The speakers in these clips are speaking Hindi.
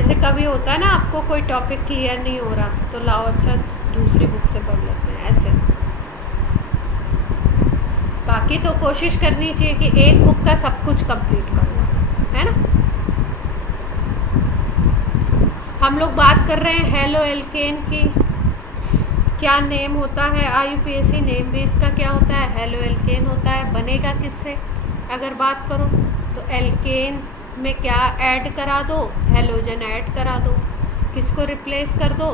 जैसे कभी होता है ना आपको कोई टॉपिक क्लियर नहीं हो रहा, तो लाओ अच्छा दूसरी बुक से पढ़ लेते हैं, ऐसे। बाकी तो कोशिश करनी चाहिए कि एक बुक का सब कुछ कंप्लीट करो, है ना। हम लोग बात कर रहे हैं हेलो एल्केन की। क्या नेम होता है IUPAC नेम बेस का, क्या होता है, हेलो एल्केन होता है। बनेगा किससे अगर बात करो तो एल्केन में क्या ऐड करा दो, हेलोजन ऐड करा दो। किसको रिप्लेस कर दो,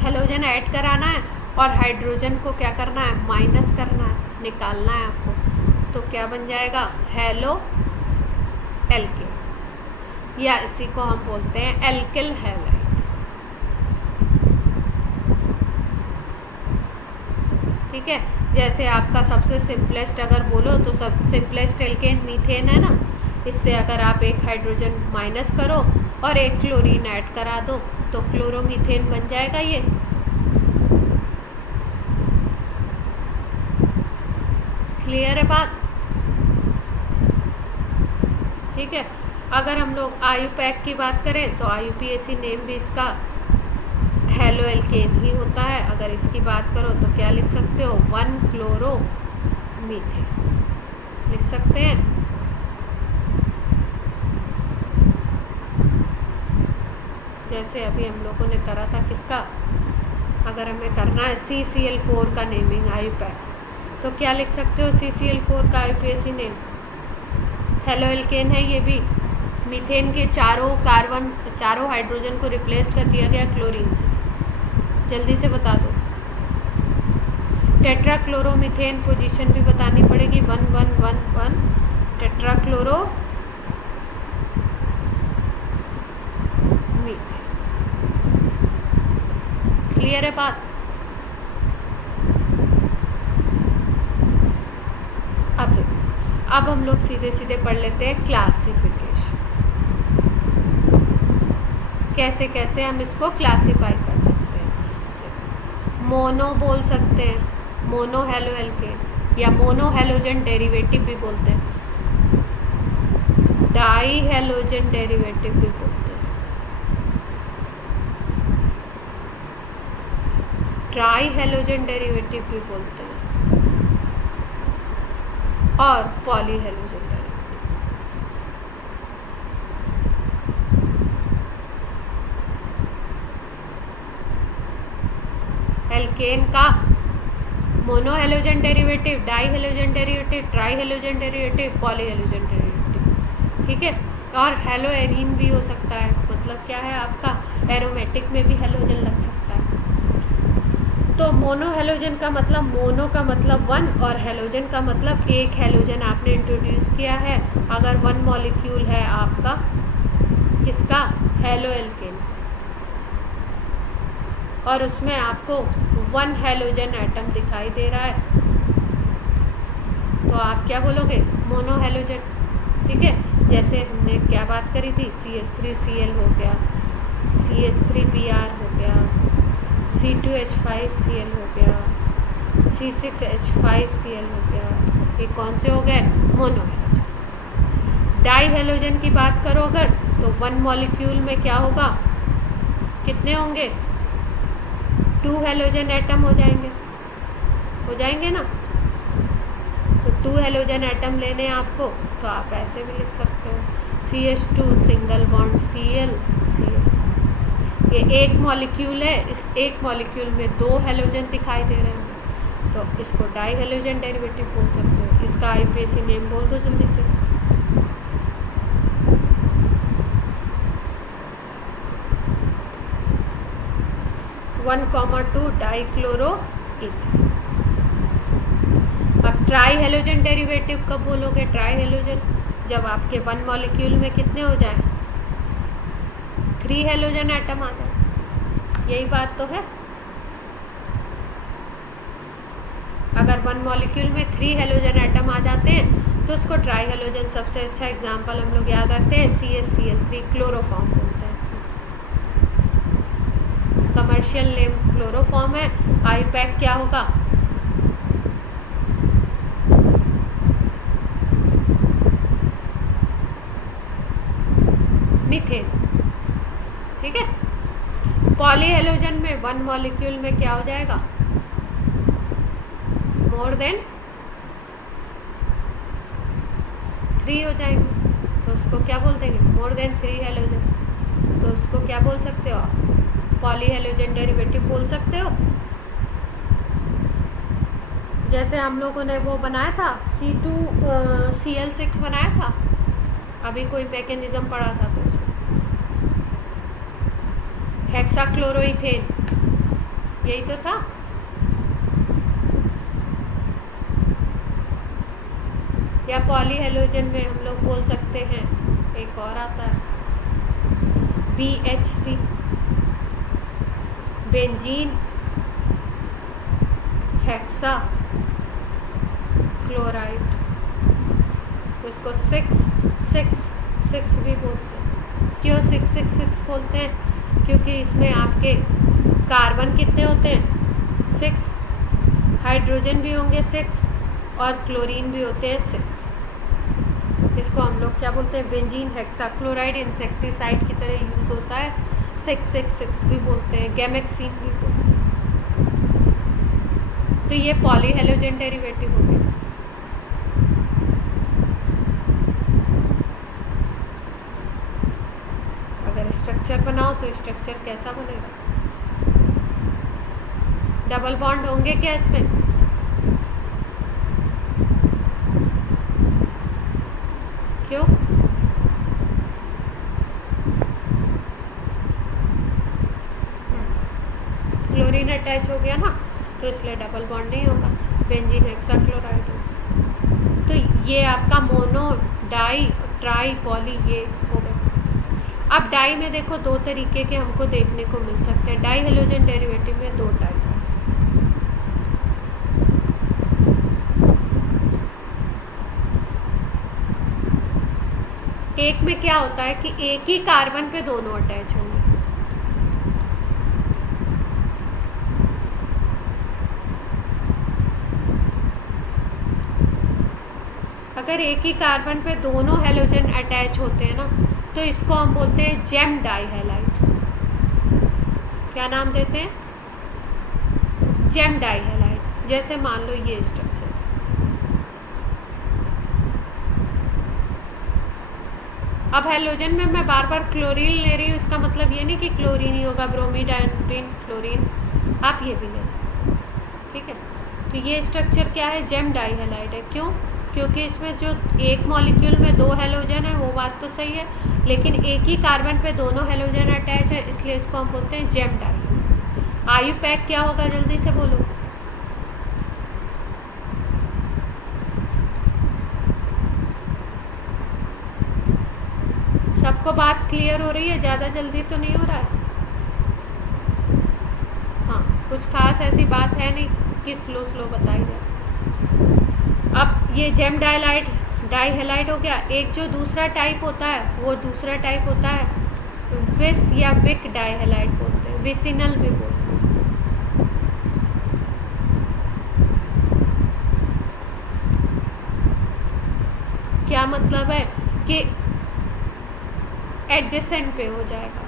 हेलोजन ऐड कराना है, और हाइड्रोजन को क्या करना है, माइनस करना है, निकालना है आपको। तो क्या बन जाएगा, हेलो एल्केन, या इसी को हम बोलते हैं एल्किल हैलाइड। ठीक है, जैसे आपका सबसे सिंपलेस्ट अगर बोलो तो सब सिंपलेस्ट एल्केन मीथेन है ना। इससे अगर आप एक हाइड्रोजन माइनस करो और एक क्लोरीन ऐड करा दो तो क्लोरोमीथेन बन जाएगा ये। क्लियर है बात, ठीक है। अगर हम लोग IUPAC की बात करें तो IUPAC नेम भी इसका हेलो एल्केन ही होता है। अगर इसकी बात करो तो क्या लिख सकते हो, 1-क्लोरोमीथेन लिख सकते हैं। जैसे अभी हम लोगों ने करा था किसका, अगर हमें करना है CCl4 का नेमिंग IUPAC, तो क्या लिख सकते हो, CCl4 का IUPAC नेम हेलो एल्केन है। ये भी मीथेन के चारों हाइड्रोजन को रिप्लेस कर दिया गया क्लोरीन से। जल्दी से बता दो, टेट्राक्लोरोमीथेन पोजीशन भी बतानी पड़ेगी, 1-1-1-1 टेट्राक्लोरो मीथेन। क्लियर है बात। अब देखो, अब हम लोग सीधे सीधे पढ़ लेते हैं क्लासिफिकेशन। कैसे कैसे हम इसको क्लासिफाई कर सकते हैं। मोनो बोल सकते हैं, मोनो हेलो एल्केन, या मोनो हेलोजन डेरिवेटिव भी बोलते हैं, डाई हेलोजन डेरिवेटिव भी बोलते हैं, ट्राई हेलोजन डेरिवेटिव भी बोलते हैं, और पॉली हेलोजन डेरिवेटिव। एल्केन का mono halogen derivative, die halogen derivative, try halogen derivative, poly halogen derivative, ठीक है। और हेलो एरीन भी हो सकता है, मतलब क्या है आपका, एरोमेटिक में भी हेलोजन लग सकता है। तो मोनो हेलोजन का मतलब, मोनो का मतलब 1 और हेलोजन का मतलब एक हेलोजन आपने इंट्रोड्यूस किया है। अगर 1 मॉलिक्यूल है आपका किसका, हेलो एल्केन, और उसमें आपको 1 हेलोजन एटम दिखाई दे रहा है, तो आप क्या बोलोगे, मोनो हेलोजन, ठीक है। जैसे हमने क्या बात करी थी, CH3Cl हो गया, CH3Br हो गया, C2H5Cl हो गया, C6H5Cl हो गया, ये कौन से हो गए, मोनो हेलोजन। डाई हेलोजन की बात करो अगर तो 1 मॉलिक्यूल में क्या होगा, कितने होंगे, 2 हेलोजन एटम हो जाएंगे ना। तो 2 हेलोजन एटम लेने हैं आपको, तो आप ऐसे भी लिख सकते हो, CH2 single bond Cl Cl। ये एक मॉलिक्यूल है, इस एक मॉलिक्यूल में 2 हेलोजन दिखाई दे रहे हैं, तो इसको डाई हेलोजन डेरिवेटिव बोल सकते हो। इसका IUPAC नेम बोल दो जल्दी से, (1,2) डाईक्लोरोइथेन। अब ट्राई हेलोजन डेरिवेटिव कब बोलोगे, ट्राई हेलोजन जब आपके 1 मॉलिक्यूल में कितने हो जाए, 3 हेलोजन एटम आ जाए, यही बात तो है। अगर 1 मॉलिक्यूल में 3 हेलोजन एटम आ जाते हैं तो उसको ट्राई हेलोजन। सबसे अच्छा एग्जांपल हम लोग याद रखते हैं CHCl3, क्लोरोफॉर्म बोलते हैं इसको, कमर्शियल नेम क्लोरोफॉर्म है। IUPAC क्या होगा, मीथेन। ठीक है, पॉलीहेलोजन में वन मॉलिक्यूल में क्या हो जाएगा, मोर देन 3 हो जाएंगे, तो उसको क्या बोल देंगे, मोर देन 3 हेलोजन। तो उसको क्या बोल सकते हो आप, पॉलीहेलोजन डेरिवेटिव बोल सकते हो। जैसे हम लोगों ने वो बनाया था C2Cl6 बनाया था, अभी कोई मैकेनिज्म पढ़ा था तो उसमें हेक्साक्लोरोइथेन, यही तो था। या पॉलीहेलोजन में हम लोग बोल सकते हैं, एक और आता है BHC, बेंजीन हेक्सा क्लोराइड, तो इसको 666 भी बोलते हैं। क्यों 666 बोलते हैं, क्योंकि इसमें आपके कार्बन कितने होते हैं, 6, हाइड्रोजन भी होंगे 6 और क्लोरीन भी होते हैं 6। इसको हम लोग क्या बोलते हैं, बेंजीन हेक्साक्लोराइड इंसेक्टिसाइड की तरह यूज़ होता है, 666 भी बोलते हैं, गैमेक्सिन भी बोलते हैं। तो ये पॉलीहेलोजन डेरिवेटिव हो गया। अगर स्ट्रक्चर बनाओ तो स्ट्रक्चर कैसा बनेगा, डबल बॉन्ड होंगे क्या इसमें, क्यों, क्लोरीन अटैच हो गया ना, तो इसलिए डबल बॉन्ड नहीं होगा, बेंजीन हेक्साक्लोराइड होगा। तो ये आपका मोनो, डाई, ट्राई, पॉली, ये हो गया। अब डाई में देखो 2 तरीके के हमको देखने को मिल सकते हैं, डाई हेलोजन डेरिवेटिव में 2 टाइप है। एक में क्या होता है कि एक ही कार्बन पे दोनों अटैच होंगे, अगर एक ही कार्बन पे दोनों हेलोजन अटैच होते हैं ना, तो इसको हम बोलते हैं जेम डाई हैलाइड। क्या नाम देते हैं, जेम डाई हैलाइड। जैसे मान लो ये स्ट्रक्चर, अब हेलोजन में मैं बार बार क्लोरीन ले रही हूँ, इसका मतलब ये नहीं कि क्लोरीन ही होगा, ब्रोमीन, आयोडीन, फ्लोरीन, आप ये भी ले सकते हो। ठीक है, तो ये स्ट्रक्चर क्या है, जेम डाई हैलाइड है। क्यों, क्योंकि इसमें जो एक मॉलिक्यूल में 2 हेलोजन है, वो बात तो सही है, लेकिन एक ही कार्बन पे दोनों हेलोजन अटैच है, इसलिए इसको हम बोलते हैं जेम डाई। आयुपैक क्या होगा, जल्दी से बोलो, सबको बात क्लियर हो रही है, ज़्यादा जल्दी तो नहीं हो रहा है, हाँ, कुछ खास ऐसी बात है नहीं कि स्लो स्लो बताई जाए। अब ये जेम डाई हैलाइड हो गया। एक जो दूसरा टाइप होता है, वो दूसरा टाइप होता है विस या विक डाई हैलाइड बोलते हैं, विसिनल भी बोलते हैं। क्या मतलब है कि एडजेसेंट पे हो जाएगा,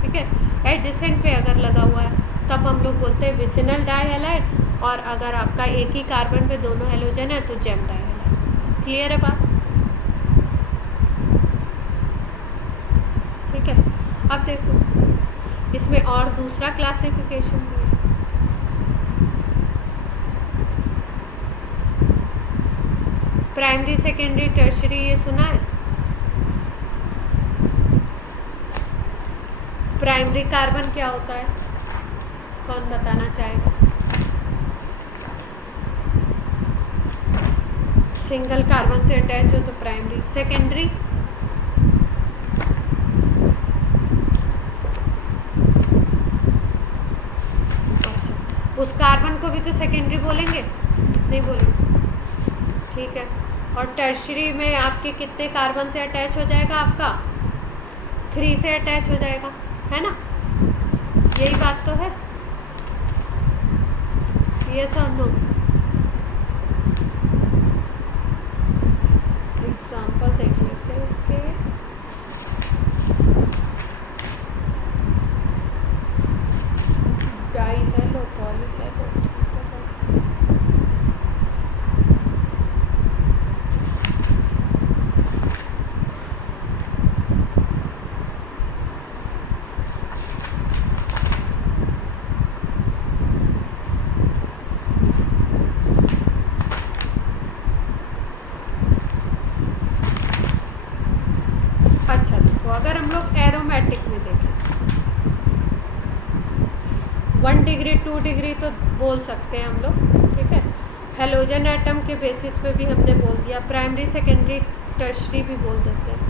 ठीक है, एडजेसेंट पे अगर लगा हुआ है तब हम लोग बोलते हैं विसिनल डाई हैलाइड, और अगर आपका एक ही कार्बन पे दोनों हेलोजन है तो जेम डाई हैलाइड। क्लियर है बात, ठीक है। अब देखो इसमें और दूसरा क्लासिफिकेशन भी है, प्राइमरी, सेकेंडरी, टर्शरी, ये सुना है। प्राइमरी कार्बन क्या होता है, कौन बताना चाहेगा, सिंगल कार्बन से अटैच हो तो प्राइमरी। सेकेंडरी, अच्छा, उस कार्बन को भी तो सेकेंडरी बोलेंगे, नहीं बोलेंगे, ठीक है। और टर्शरी में आपके कितने कार्बन से अटैच हो जाएगा, आपका 3 से अटैच हो जाएगा, है ना, यही बात तो है, यस और नो। एग्जाम्पल देख लेते हैं इसके। डाई हेलो पॉली हेलो, अच्छा देखो अगर हम लोग एरोमेटिक में देखें 1 डिग्री 2 डिग्री तो बोल सकते हैं हम लोग, ठीक है। हेलोजन एटम के बेसिस पे भी हमने बोल दिया, प्राइमरी सेकेंडरी टर्शरी भी बोल देते हैं।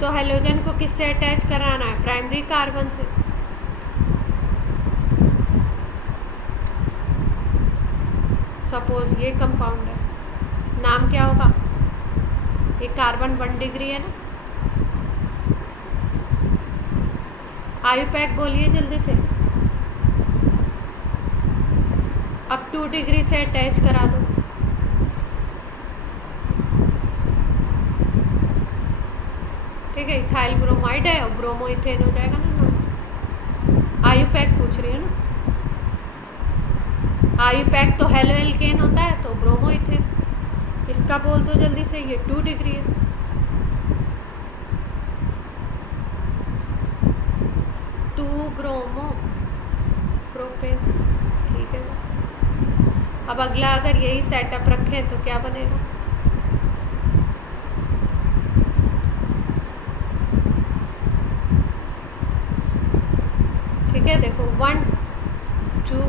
तो हेलोजन को किससे अटैच कराना है? प्राइमरी कार्बन से। सपोज ये कंपाउंड है, नाम क्या होगा? ये कार्बन 1 डिग्री है ना, आयुपैक बोलिए जल्दी से। अब 2 डिग्री से अटैच करा दो, ठीक है। इथाइल ब्रोमाइड है और ब्रोमो इथेन हो जाएगा ना। आयुपैक पूछ रही हूँ ना, आयुपैक तो हेलो एल्केन होता है तो ब्रोमो इथेन। इसका बोल दो जल्दी से, ये 2 डिग्री है। टू ब्रोमो प्रोपेन, ठीक है। अब अगला अगर यही सेटअप रखें तो क्या बनेगा? ठीक है, देखो 1 2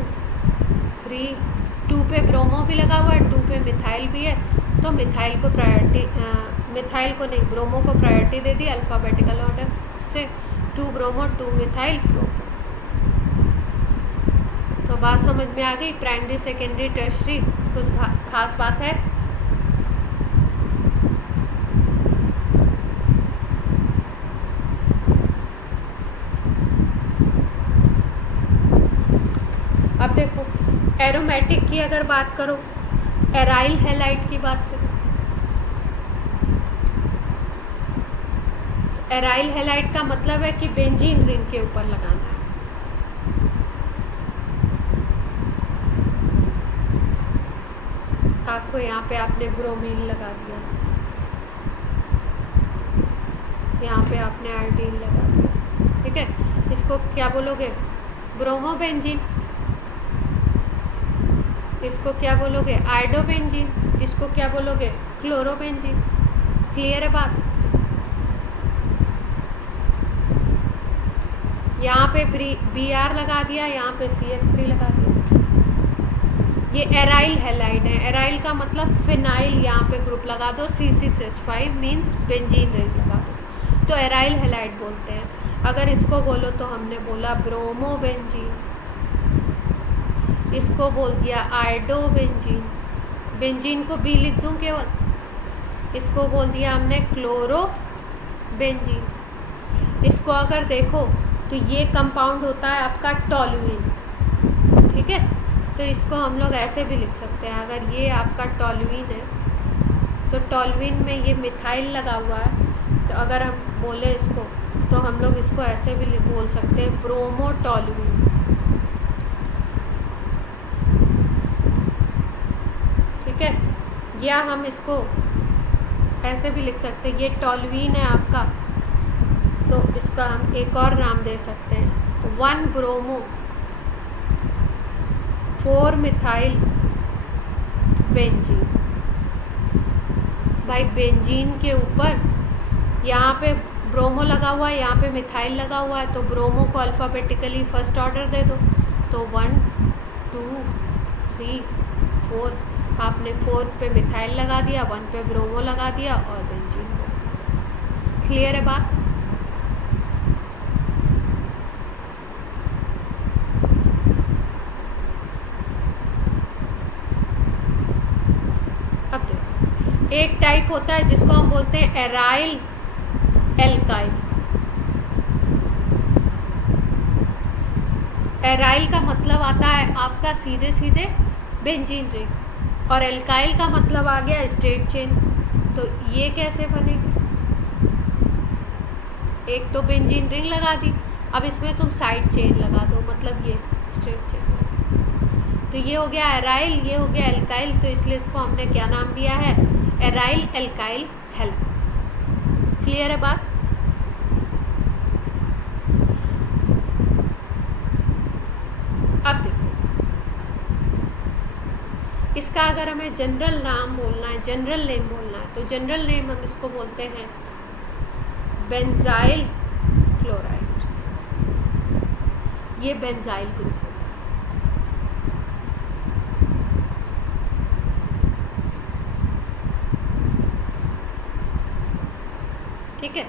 3, 2 पे ब्रोमो भी लगा हुआ है, 2 पे मिथाइल भी है, तो मिथाइल को प्रायोरिटी, मिथाइल को नहीं ब्रोमो को प्रायोरिटी दे दी अल्फ़ाबेटिकल ऑर्डर से। 2 ब्रोमो 2 मिथाइल प्रोपेन। तो बात समझ में आ गई, प्राइमरी सेकेंडरी टर्शरी कुछ खास बात है? अब देखो एरोमेटिक की अगर बात करो, एराइल हैलाइड की बात करो, एराइल हैलाइड का मतलब है कि बेंजीन रिंग के ऊपर लगाना है। आपको यहाँ पे आपने ब्रोमीन लगा दिया, यहाँ पे आपने आयोडीन लगा दिया, ठीक है। इसको क्या बोलोगे? ब्रोमोबेंजीन। इसको क्या बोलोगे? आयोडोबेंजीन। इसको क्या बोलोगे? क्लोरोबेंजीन। क्लियर है बात? यहाँ पे Br लगा दिया, यहाँ पे CH3 लगा दिया। ये एराइल हैलाइड है। एराइल का मतलब फिनाइल, यहाँ पे ग्रुप लगा दो, C6H5 मीन्स बेंजीन रिंग लगा दो, तो एराइल हैलाइड बोलते हैं। अगर इसको बोलो तो हमने बोला ब्रोमोबेंजीन, इसको बोल दिया आयोडोबेंजीन, बेंजीन को B लिख दूँ केवल, इसको बोल दिया हमने क्लोरोबेंजीन। इसको अगर देखो तो ये कंपाउंड होता है आपका टॉल्यूइन, ठीक है। तो इसको हम लोग ऐसे भी लिख सकते हैं, अगर ये आपका टॉल्यूइन है तो टॉल्यूइन में ये मिथाइल लगा हुआ है, तो अगर हम बोले इसको तो हम लोग इसको ऐसे भी बोल सकते हैं ब्रोमोटॉल्यूइन, ठीक है। या हम इसको ऐसे भी लिख सकते हैं, ये टॉल्यूइन है आपका, तो इसका हम एक और नाम दे सकते हैं 1 ब्रोमो 4 मिथाइल बेंजीन। भाई बेंजीन के ऊपर यहाँ पे ब्रोमो लगा हुआ है, यहाँ पे मिथाइल लगा हुआ है, तो ब्रोमो को अल्फ़ाबेटिकली फर्स्ट ऑर्डर दे दो, तो 1 2 3 4, आपने 4 पे मिथाइल लगा दिया, 1 पे ब्रोमो लगा दिया और बेंजीन। क्लियर है बात? अब देखो एक टाइप होता है जिसको हम बोलते हैं एराइल एल्काइल। एराइल का मतलब आता है आपका सीधे सीधे बेंजीन रिंग, और एल्काइल का मतलब आ गया स्ट्रेट चेन। तो ये कैसे बनेगी? एक तो बेंजीन रिंग लगा दी, अब इसमें तुम साइड चेन लगा दो, मतलब ये स्ट्रेट चेन। तो ये हो गया एराइल, ये हो गया एल्काइल, तो इसलिए इसको हमने क्या नाम दिया है? Aryl alkyl halide. क्लियर है बात? अब देखो, इसका अगर हमें जनरल नाम बोलना है, जनरल नेम बोलना है, तो जनरल नेम हम इसको बोलते हैं बेंजाइल क्लोराइड। ये बेंजाइल ग्रुप है। ठीक है,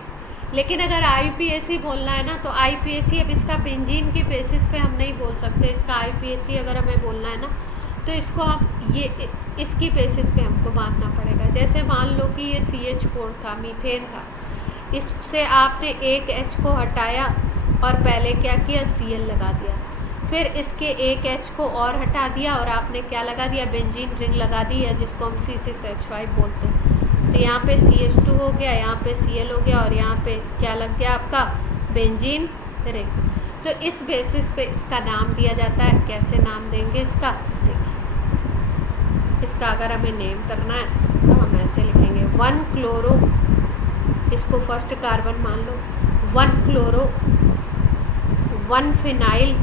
लेकिन अगर आईपीएसी बोलना है ना, तो आईपीएसी अब इसका बेंजीन के बेसिस पे हम नहीं बोल सकते। इसका आईपीएसी अगर हमें बोलना है ना, तो इसको हम ये इसकी बेसिस पे हमको मानना पड़ेगा। जैसे मान लो कि ये CH4 था, मीथेन था, इससे आपने एक H को हटाया और पहले क्या किया? Cl लगा दिया, फिर इसके एक H को और हटा दिया और आपने क्या लगा दिया? बेंजीन रिंग लगा दी है, जिसको हम C6H5 बोलते हैं। तो यहाँ पे CH2 हो गया, यहाँ पे Cl हो गया, और यहाँ पे क्या लग गया आपका? Benzene ring. तो इस बेसिस पे इसका नाम दिया जाता है। कैसे नाम देंगे इसका? देखिए, इसका अगर हमें नेम करना है तो हम ऐसे लिखेंगे 1 क्लोरो, इसको फर्स्ट कार्बन मान लो, 1 क्लोरो, 1 फिनाइल,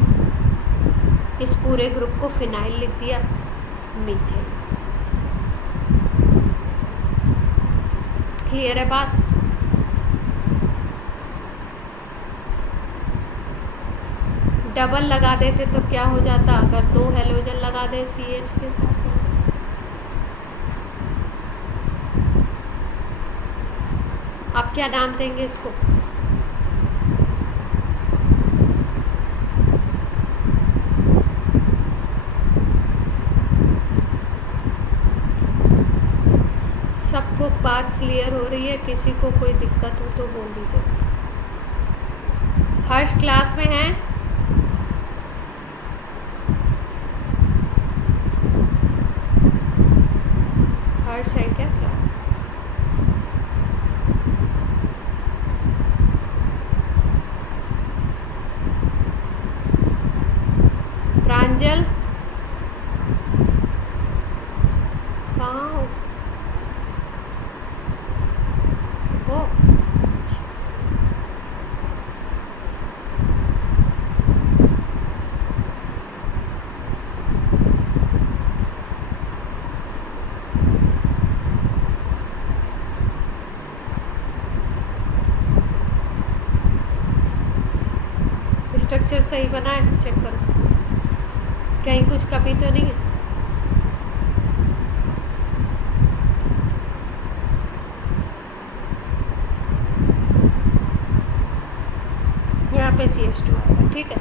इस पूरे ग्रुप को फिनाइल लिख दिया, मीथेन। क्लियर है बात? डबल लगा देते तो क्या हो जाता? अगर 2 हेलोजन लगा दे CH के साथ, आप क्या नाम देंगे इसको? सबको बात क्लियर हो रही है? किसी को कोई दिक्कत हो तो बोल दीजिए। हर्ष क्लास में है? हर्ष है क्या क्लास? प्रांजल कहाँ हो? स्ट्रक्चर सही बना है? चेक करो, कहीं कुछ कमी तो नहीं है? यहाँ पे CH2 आएगा। ठीक है,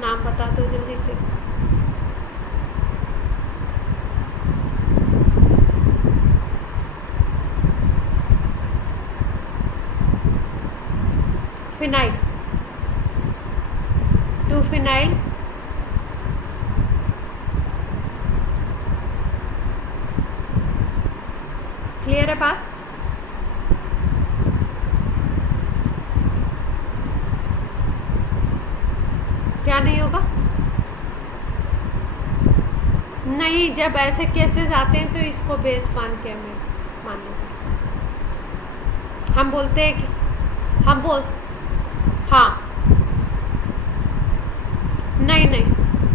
नाम बता दो जल्दी से। फिनाइल, 2 फिनाइल, क्लियर है बात? क्या नहीं होगा? नहीं, जब ऐसे केसेस आते हैं तो इसको बेस मान के हमें मानेंगे। हम बोलते हैं कि हाँ, नहीं,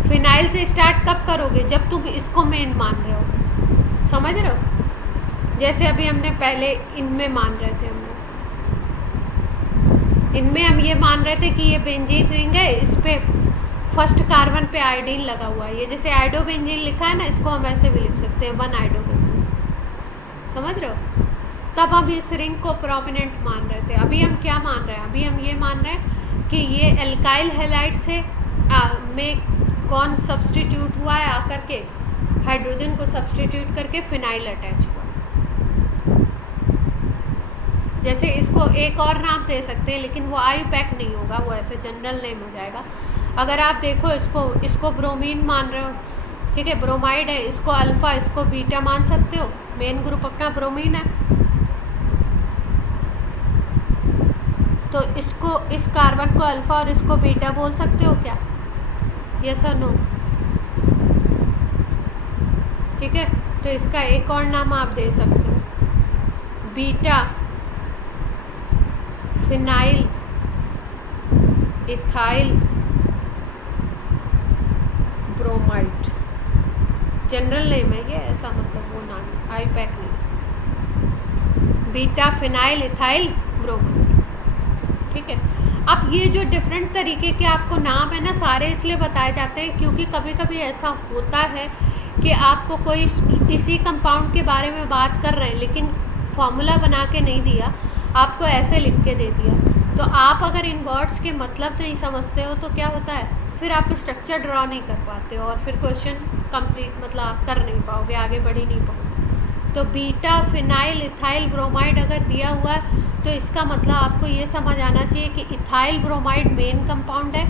फिनाइल से स्टार्ट कब करोगे? जब तुम इसको मेन मान रहे हो, समझ रहे हो? जैसे अभी हमने पहले इनमें मान रहे थे, इनमें हम ये मान रहे थे कि ये बेंजीन रिंग है, इस पे फर्स्ट कार्बन पे आयोडीन लगा हुआ है। ये जैसे आयोडोबेंजीन लिखा है ना, इसको हम ऐसे भी लिख सकते हैं 1 आयोडोबेंजीन। समझ रहे हो? तब हम इस रिंग को प्रोमिनेंट मान रहे थे। अभी हम क्या मान रहे हैं? अभी हम ये मान रहे हैं कि ये एल्काइल हैलाइड से में कौन सब्सटीट्यूट हुआ है आकर के? हाइड्रोजन को सब्सटीट्यूट करके फिनाइल अटैच हुआ। जैसे इसको एक और नाम दे सकते हैं, लेकिन वो आयुपैक नहीं होगा, वो ऐसे जनरल नेम हो जाएगा। अगर आप देखो इसको ब्रोमीन मान रहे हो, ठीक है, ब्रोमाइड है, इसको अल्फ़ा इसको बीटा मान सकते हो, मेन ग्रुप अपना ब्रोमीन है, तो इसको इस कार्बन को अल्फ़ा और इसको बीटा बोल सकते हो क्या? यस और नो? ठीक है, तो इसका एक और नाम आप दे सकते हो, beta phenyl ethyl bromide, general name है ये, ऐसा मतलब वो नाम आईपैक नहीं, बीटा फिनाइल इथाइल ब्रोमाइड। ठीक है, अब ये जो डिफरेंट तरीके के आपको नाम है ना, सारे इसलिए बताए जाते हैं क्योंकि कभी कभी ऐसा होता है कि आपको कोई इसी कंपाउंड के बारे में बात कर रहे हैं लेकिन फॉर्मूला बना के नहीं दिया, आपको ऐसे लिख के दे दिया, तो आप अगर इन वर्ड्स के मतलब नहीं समझते हो तो क्या होता है, फिर आप स्ट्रक्चर ड्रॉ नहीं कर पाते हो और फिर क्वेश्चन कंप्लीट मतलब आप कर नहीं पाओगे, आगे बढ़ ही नहीं पाओगे। तो बीटा फिनाइल इथाइल ब्रोमाइड अगर दिया हुआ है तो इसका मतलब आपको ये समझ आना चाहिए कि इथाइल ब्रोमाइड मेन कंपाउंड है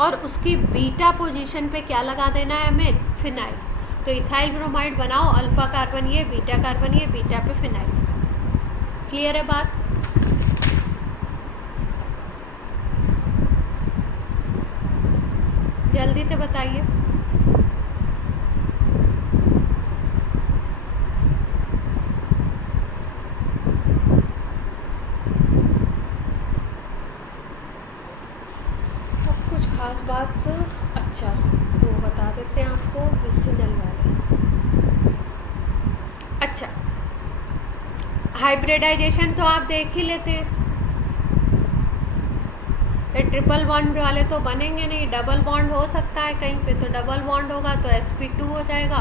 और उसकी बीटा पोजीशन पे क्या लगा देना है हमें, फिनाइल। तो इथाइल ब्रोमाइड बनाओ, अल्फा कार्बन ये, बीटा कार्बन ये, बीटा पे फिनाइल। क्लियर है बात? जल्दी से बताइए। अब कुछ खास बात, अच्छा वो बता देते हैं आपको विसिनल वाले। अच्छा, हाइब्रिडाइजेशन तो आप देख ही लेते हैं, ट्रिपल बॉन्ड वाले तो बनेंगे नहीं, डबल बॉन्ड हो सकता है कहीं पे, तो डबल बॉन्ड होगा तो sp2 हो जाएगा,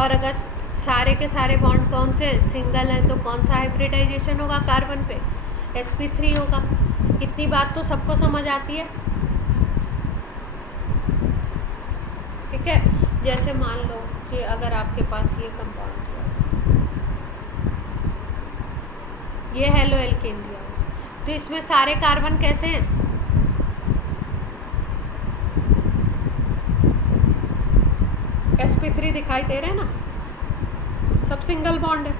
और अगर सारे के सारे बॉन्ड कौन से सिंगल हैं तो कौन सा हाइब्रिडाइजेशन होगा कार्बन पे, sp3 होगा। इतनी बात तो सबको समझ आती है। ठीक है, जैसे मान लो कि अगर आपके पास ये कंपाउंड ये हेलो एल्केन दिया हो, तो इसमें सारे कार्बन कैसे हैं, sp3 दिखाई दे रहे हैं ना, सब सिंगल बॉन्ड है।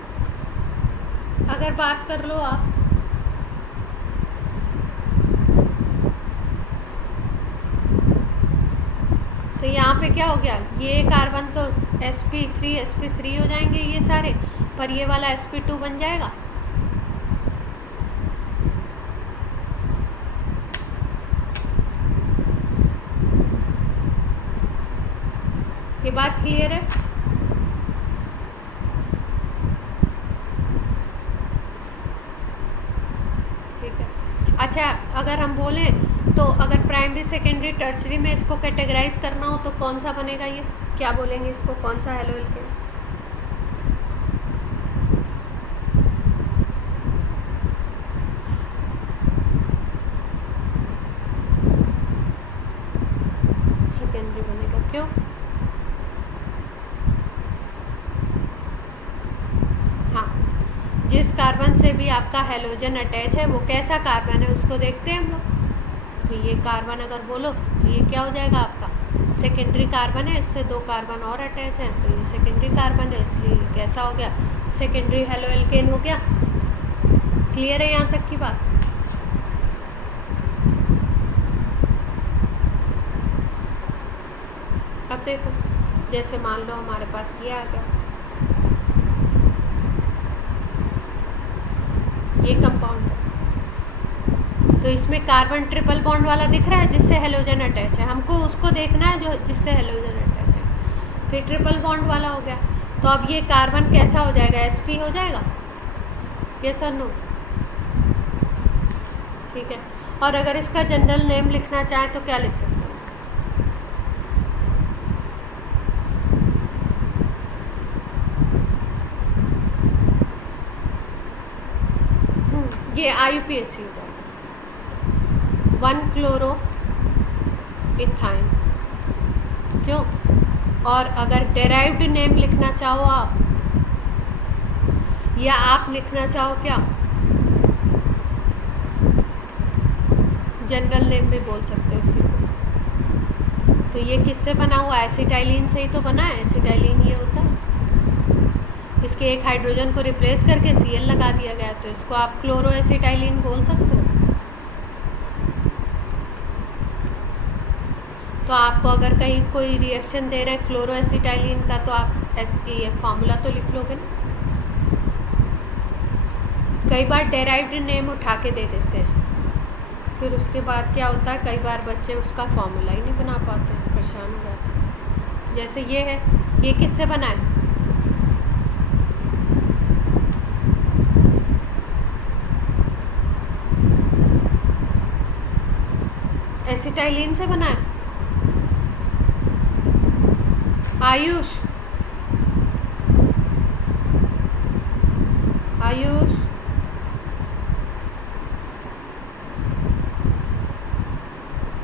अगर बात कर लो आप तो यहाँ पे क्या हो गया, ये कार्बन तो sp3 हो जाएंगे ये सारे, पर ये वाला sp2 बन जाएगा। ये बात क्लियर है? ठीक है, अच्छा अगर हम बोलें तो अगर प्राइमरी सेकेंडरी टर्सरी में इसको कैटेगराइज करना हो तो कौन सा बनेगा, ये क्या बोलेंगे इसको, कौन सा हेलो एल्केन? सेकेंडरी बनेगा, क्यों? हाँ, जिस कार्बन से भी आपका हेलोजन अटैच है वो कैसा कार्बन है उसको देखते हैं हम लोग। तो ये कार्बन अगर बोलो तो ये क्या हो जाएगा आपका, सेकेंडरी कार्बन है, इससे दो कार्बन और अटैच हैं तो ये सेकेंडरी कार्बन है, इसलिए ये कैसा हो गया, सेकेंडरी हेलो एल्केन हो गया। क्लियर है यहाँ तक की बात? अब देखो, जैसे मान लो हमारे पास ये आ गया, ये कंपाउंड है, तो इसमें कार्बन ट्रिपल बॉन्ड वाला दिख रहा है जिससे हेलोजन अटैच है, हमको उसको देखना है जो जिससे हेलोजन अटैच है, फिर ट्रिपल बॉन्ड वाला हो गया, तो अब ये कार्बन कैसा हो जाएगा, sp हो जाएगा, यस और नो? ठीक है, और अगर इसका जनरल नेम लिखना चाहे तो क्या लिख सकते हैं, ये IUPAC हो जाएगा, 1-क्लोरो इथाइन। क्यों? और अगर डेराइव्ड नेम लिखना चाहो आप, या आप लिखना चाहो क्या, जनरल नेम भी बोल सकते हो उसी को। तो ये किससे बना हुआ? एसिटाइलिन से ही तो बना है। एसिटाइलिन ये होता है, इसके एक हाइड्रोजन को रिप्लेस करके Cl लगा दिया गया, तो इसको आप क्लोरो एसिटाइलिन बोल सकते हो। तो आपको अगर कहीं कोई रिएक्शन दे रहे हैं क्लोरो एसिटाइलिन का, तो आप ये फॉर्मूला तो लिख लोगे ना। कई बार डेराइव्ड नेम उठा के दे देते हैं, फिर उसके बाद क्या होता है, कई बार बच्चे उसका फॉर्मूला ही नहीं बना पाते हैं, परेशान हो जाते हैं। जैसे ये है, ये किससे बना है? एसिटाइलिन से बना है। आयुष, आयुष,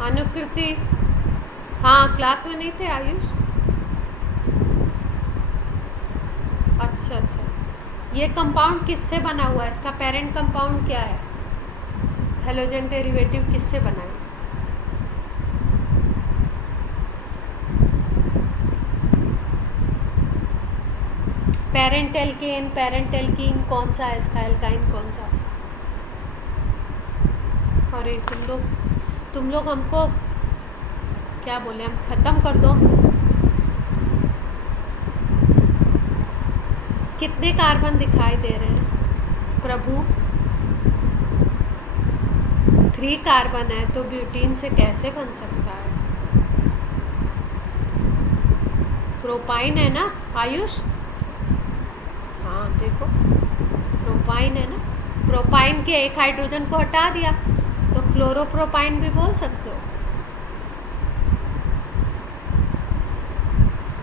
अनुकृति, हाँ क्लास में नहीं थे आयुष? अच्छा अच्छा, ये कंपाउंड किससे बना हुआ है? इसका पेरेंट कंपाउंड क्या है? हेलोजन डेरिवेटिव किससे बना है? पेरेंट एल्केन, पेरेंट एल्कीन कौन सा है इसका? एल्काइन कौन सा? अरे तुम लोग हमको क्या बोले, हम ख़त्म कर दो। कितने कार्बन दिखाई दे रहे हैं प्रभु? 3 कार्बन है, तो ब्यूटीन से कैसे बन सकता है? प्रोपाइन है ना आयुष? हाँ देखो, प्रोपाइन है ना। प्रोपाइन के एक हाइड्रोजन को हटा दिया, तो क्लोरोप्रोपाइन भी बोल सकते हो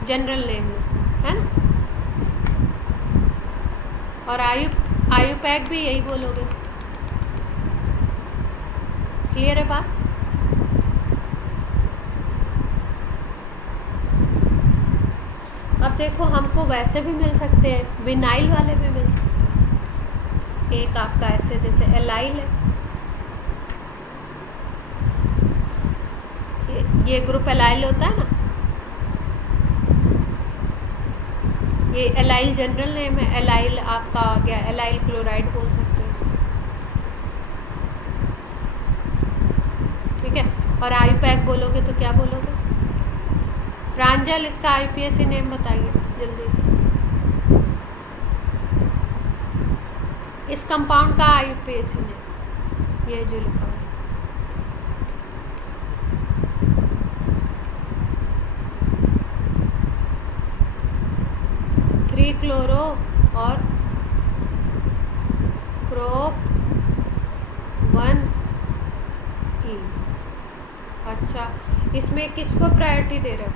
जनरल नेम में, है ना। और आयुपैक भी यही बोलोगे। क्लियर है बात? अब देखो, हमको वैसे भी मिल सकते हैं, विनाइल वाले भी मिल सकते हैं। एक आपका ऐसे जैसे एलाइल है, ये ग्रुप एलाइल होता है ना, ये एलाइल जनरल नेम है। एलाइल आपका आ गया, एलाइल क्लोराइड बोल सकते हो इसको, ठीक है। और आयुपैक बोलोगे तो क्या बोलोगे? प्रांजल, इसका IUPAC नेम बताइए जल्दी से। इस कंपाउंड का IUPAC नेम ये जो लिखा है, क्लोरो और प्रोप 1E। अच्छा, इसमें किसको प्रायोरिटी दे रहे हो?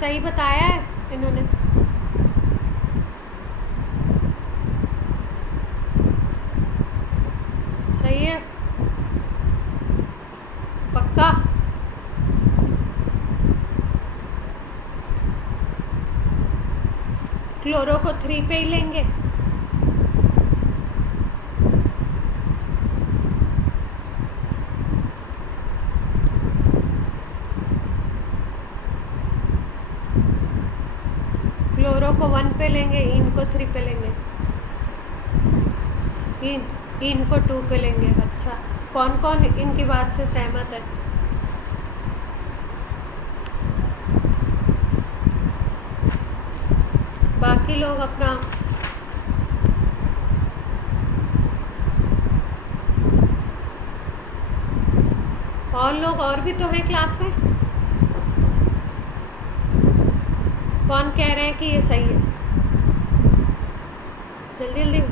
सही बताया है इन्होंने? सही है पक्का? क्लोरो को 3 पे ही लेंगे। क्लोरो को 1 पे लेंगे, इनको 3 पे लेंगे, इनको 2 पे लेंगे। अच्छा, कौन कौन इनकी बात से सहमत है? बाकी लोग अपना और लोग और भी तो हैं क्लास में। कौन कह रहे हैं कि ये सही है? जल्दी जल्दी।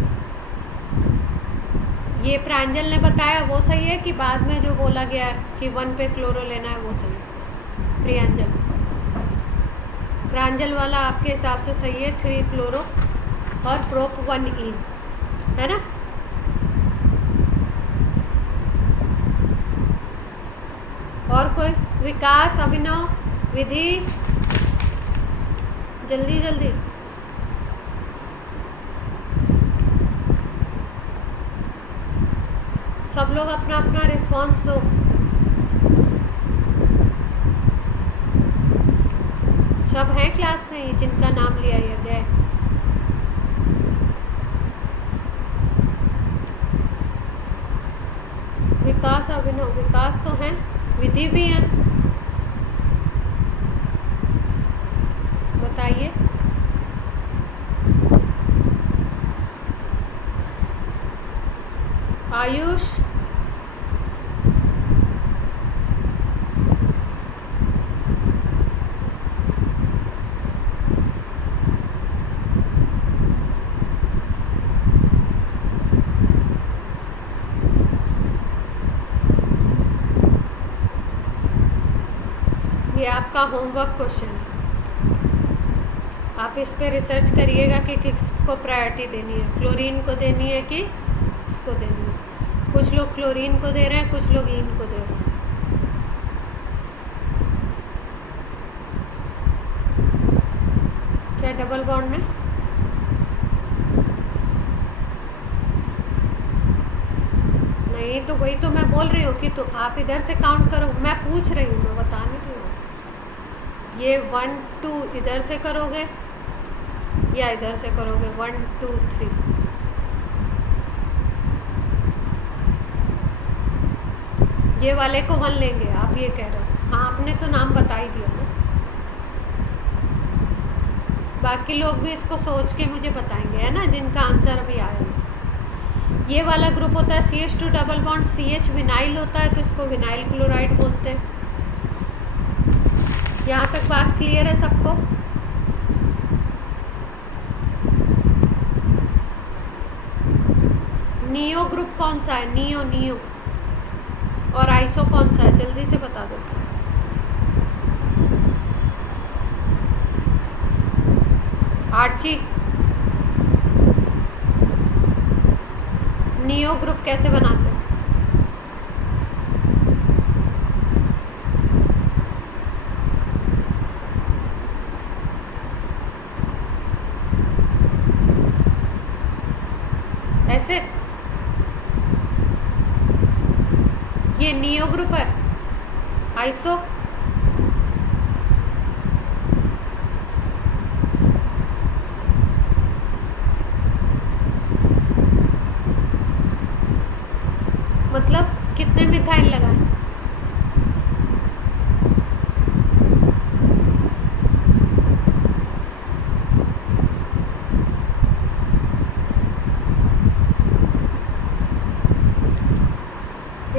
ये प्रांजल ने बताया वो सही है कि बाद में जो बोला गया है कि 1 पे क्लोरो लेना है वो सही है? प्रियांजल, प्रांजल वाला आपके हिसाब से सही है, 3 क्लोरो और प्रोप 1E, है ना। और कोई? विकास, अभिनव, विधि, जल्दी जल्दी। सब लोग अपना अपना रिस्पॉन्स दो। सब हैं क्लास में ही जिनका नाम लिया गया है? विकास, अभिनव, विकास तो हैं, विधि भी हैं। बताइए। आयुष, ये आपका होमवर्क क्वेश्चन है, आप इस पे रिसर्च करिएगा कि किसको प्रायोरिटी देनी है, क्लोरीन को देनी है कि इसको देनी है। कुछ लोग क्लोरीन को दे रहे हैं, कुछ लोग ईन को दे रहे हैं। क्या डबल बॉन्ड में? नहीं, तो वही तो मैं बोल रही हूँ कि तो आप इधर से काउंट करो। मैं पूछ रही हूँ, मैं बता नहीं रही हूँ। ये 1 2 इधर से करोगे या इधर से करोगे? 1 2 3। ये वाले को 1 लेंगे, आप ये कह रहे हो? हाँ, आपने तो नाम बता ही दिया ना। बाकी लोग भी इसको सोच के मुझे बताएंगे, है ना, जिनका आंसर अभी आया है। ये वाला ग्रुप होता है CH2 double bond, CH vinyl होता है, तो इसको विनाइल क्लोराइड बोलते हैं। यहाँ तक बात क्लियर है सबको? नियो ग्रुप कौन सा है? नियो। और आइसो कौन सा है? जल्दी से बता दो। आर्ची। नियो ग्रुप कैसे बनाते हैं? ऐसे। ये नियो ग्रुप है। आइसो? मतलब कितने मिथाइल लगाए?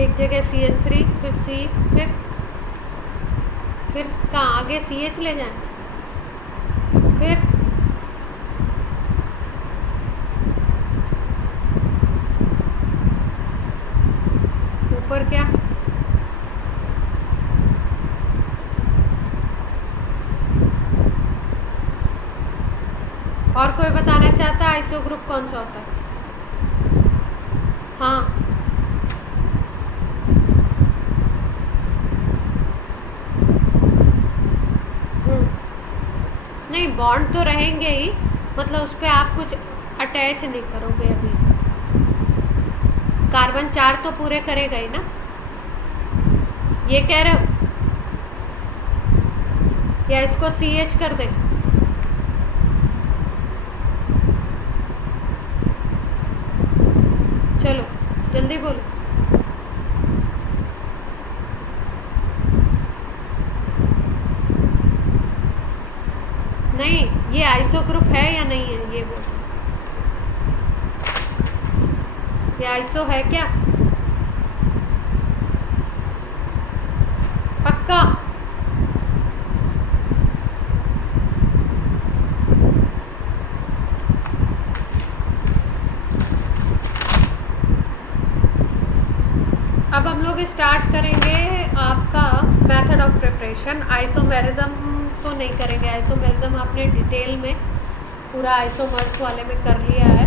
एक जगह CH3, फिर C, फिर कहाँ आगे CH ले जाएं? फिर ऊपर क्या? और कोई बताना चाहता है आइसो ग्रुप कौन सा होता है? हाँ, नहीं, बॉन्ड तो रहेंगे ही, मतलब उस पर आप कुछ अटैच नहीं करोगे अभी। कार्बन 4 तो पूरे करेगा ही ना, ये कह रहे हो? या इसको CH कर दे? चलो जल्दी बोलो। नहीं, ये आइसो ग्रुप है या नहीं है, ये बोलो। ये आइसो है क्या? पक्का? अब हम लोग स्टार्ट करेंगे आपका मेथड ऑफ प्रिपरेशन। आइसोमेरिज्म तो नहीं करेंगे, आइसोमेरिज्म आपने डिटेल में पूरा आइसोमर्स वाले में कर लिया है,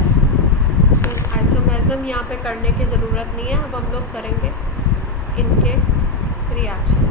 तो आइसोमेरिज्म यहाँ पे करने की ज़रूरत नहीं है। अब हम लोग करेंगे इनके रिएक्शन।